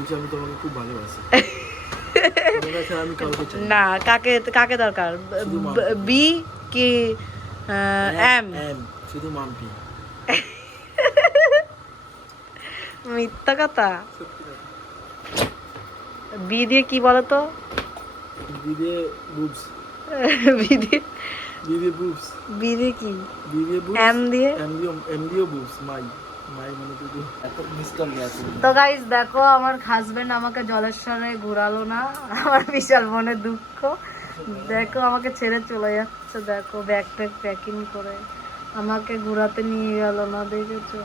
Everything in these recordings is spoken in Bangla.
বলছি আমি তোমাকে খুব ভালোবাসি। আমি কাউকে চাই না, কাকে কাকে দরকার? বি কি এম? শুধু মাম্পি। মিথ্যা কথা। বি দিয়ে কি বলো তো? বি দিয়ে বুবস। বি দিয়ে বি দিয়ে বুবস। বি দিয়ে কি? বি দিয়ে বুবস। এম দিয়ে? এম দিয়ে বুবস। মাই মানে তুই এত মিস কল নিয়ে আসিস। তো গাইস দেখো, আমার হাজবেন্ড আমাকে জলেশ্বরে ঘোরালো না, আমার বিশাল মনে দুঃখ। দেখো আমাকে ছেড়ে চলে যাচ্ছে, দেখো ব্যাগ ট্যাগ প্যাকিং করে আমাকে ঘোরাতে নিয়ে গেল না, দেখেছো?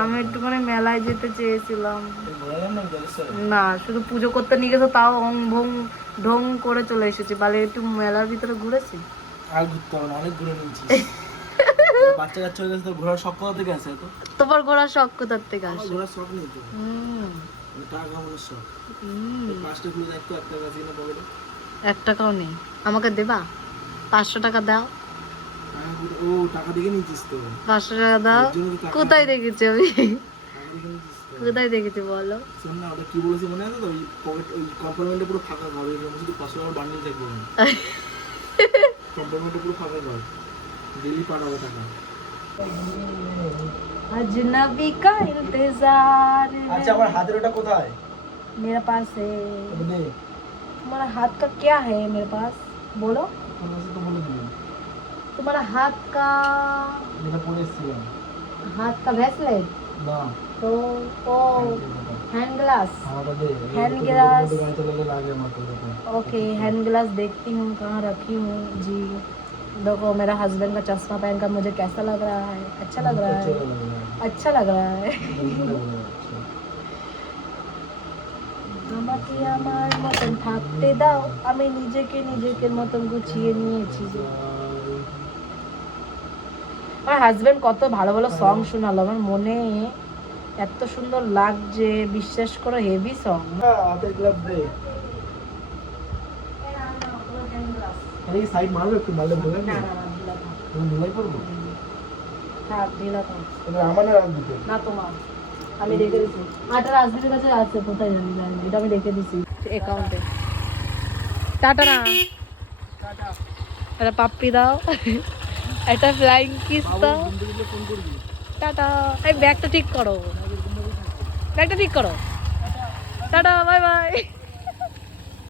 আমি একটুখানি মেলায় যেতে চেয়েছিলাম, না শুধু পুজো করতে নিয়ে গেছে, তাও অং ভং ঢং করে চলে এসেছি। বলে একটু মেলার ভিতরে ঘুরেছি। আর ঘুরতে হবে না, অনেক ঘুরে নিয়েছি। বাচ্চা কাচ্চা হয়ে গেছে তো, ঘোরার শখ কোথা থেকে আসে? তো তোমার ঘোরার শখ কোথার থেকে আসে? ঘোরার শখ নেই তো, টাকা কামানোর শখ। 5টা খুলে দেখতো, 1 টাকা আছে কিনা পকেটে। 1 টাকাও নেই, আমাকে দেবা? 500 টাকা দাও। ও টাকা দেখে নিয়েছিস তো? 500 টাকা দাও। কোথায় দেখেছি আমি? কোথায় দেখেছি বলো? শোন না, ওটা কি বলেছি মনে আছে তো? ওই পকেট, ওই কম্পার্টমেন্টে পুরো ফাঁকা ঘর, শুধু 500 টাকার বান্ডিল থাকবে। কম্পার্টমেন্টে পুরো ফাঁকা ঘর, ডেলি পাঠাবো টাকা। अजनबी का इंतजार। আচ্ছা আমার হাতের ওটা কোথায়? मेरे पास है। দে तुम्हारा हाथ का क्या है मेरे पास? बोलो। তোমার কাছে তো বলে দিলাম, तुम्हारा हाथ का যেটা পড়েছিলাম। हाथ का ब्रेसलेट না तो ओ हैंड ग्लास। আমাটা দে, हैंड ग्लास। গাড়ি চালালে লাগে আমার তো এরকম। ओके, हैंड ग्लास देखती हूँ कहाँ रखी हूँ जी। देखो मेरा हस्बैंड का चश्मा पहनकर मुझे कैसा लग रहा है? अच्छा लग रहा है, अच्छा लग रहा है। আমাকে আমার মতন থাকতে দাও, আমি নিজেকে মতন গুছিয়ে নিয়েছি। আমার হাজবেন্ড কত ভালো ভালো সং শোনালো, আমার মনে এত সুন্দর লাগছে, বিশ্বাস করো, হেভি সং। হাতের গ্লাভ দে, এই সাইড মারবে একটু, মারলে ভালো লাগবে। না না না, ঢিলা থাক। তুমি নিলাই করবো? থাক, ঢিলা থাক। তুমি আমার না রাখ দিতে। না তোমার, আমি রেখে দিছি। আটা রাজদীপের কাছে আছে, কোথায় জানি না, এটা আমি রেখে দিছি অ্যাকাউন্টে। টাটা না, একটা পাপ্পি দাও, একটা ফ্লাইং কিস দাও। ফোন করবি। টাটা। এই ব্যাগটা ঠিক করো, ব্যাগটা ঠিক করো। Tata, bye bye.